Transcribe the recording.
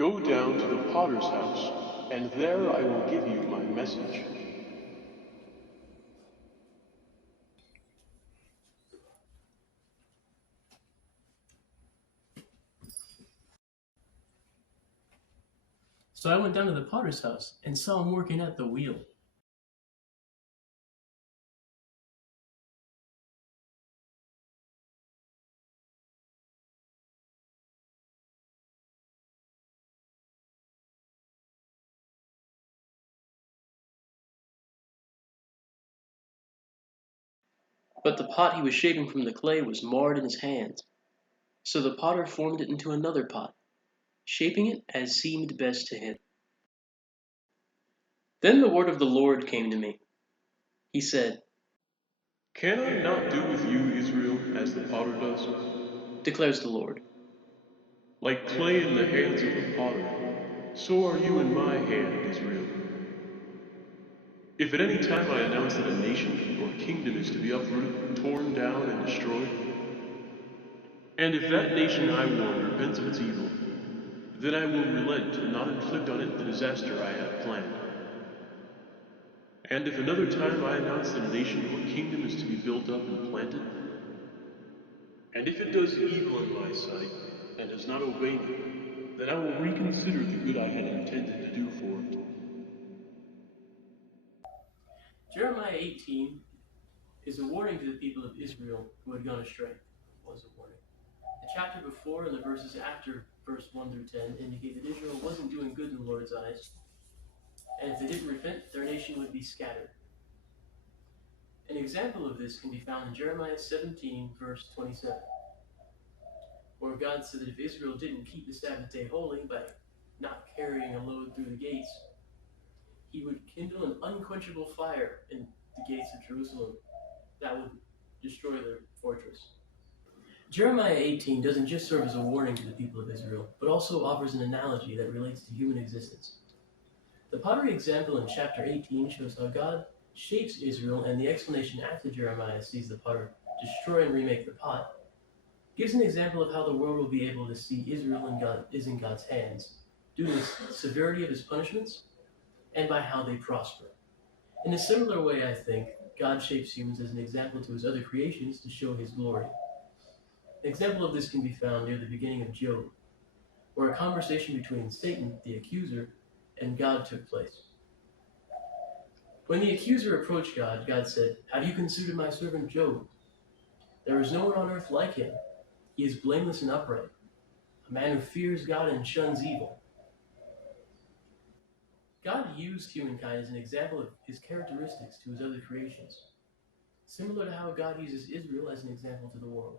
Go down to the potter's house, and there I will give you my message. So I went down to the potter's house and saw him working at the wheel. But the pot he was shaping from the clay was marred in his hands. So the potter formed it into another pot, shaping it as seemed best to him. Then the word of the Lord came to me. He said, Can I not do with you, Israel, as the potter does? declares the Lord. Like clay in the hands of the potter, so are you in my hand, Israel. If at any time I announce that a nation or kingdom is to be uprooted, torn down, and destroyed, and if that nation I warn repents of its evil, then I will relent and not inflict on it the disaster I have planned. And if another time I announce that a nation or kingdom is to be built up and planted, and if it does evil in my sight and does not obey me, then I will reconsider the good I had intended to do for it. Jeremiah 18 is a warning to the people of Israel who had gone astray. Was a warning. The chapter before and the verses after verse 1 through 10 indicate that Israel wasn't doing good in the Lord's eyes, and if they didn't repent, their nation would be scattered. An example of this can be found in Jeremiah 17, verse 27, where God said that if Israel didn't keep the Sabbath day holy by not carrying a load through the gates, he would kindle an unquenchable fire in the gates of Jerusalem that would destroy their fortress. Jeremiah 18 doesn't just serve as a warning to the people of Israel, but also offers an analogy that relates to human existence. The pottery example in chapter 18 shows how God shapes Israel, and the explanation after Jeremiah sees the potter destroy and remake the pot gives an example of how the world will be able to see Israel is in God's hands due to the severity of his punishments and by how they prosper. In a similar way, I think, God shapes humans as an example to his other creations to show his glory. An example of this can be found near the beginning of Job, where a conversation between Satan, the accuser, and God took place. When the accuser approached God, God said, "Have you considered my servant Job? There is no one on earth like him. He is blameless and upright, a man who fears God and shuns evil." God used humankind as an example of his characteristics to his other creations, similar to how God uses Israel as an example to the world.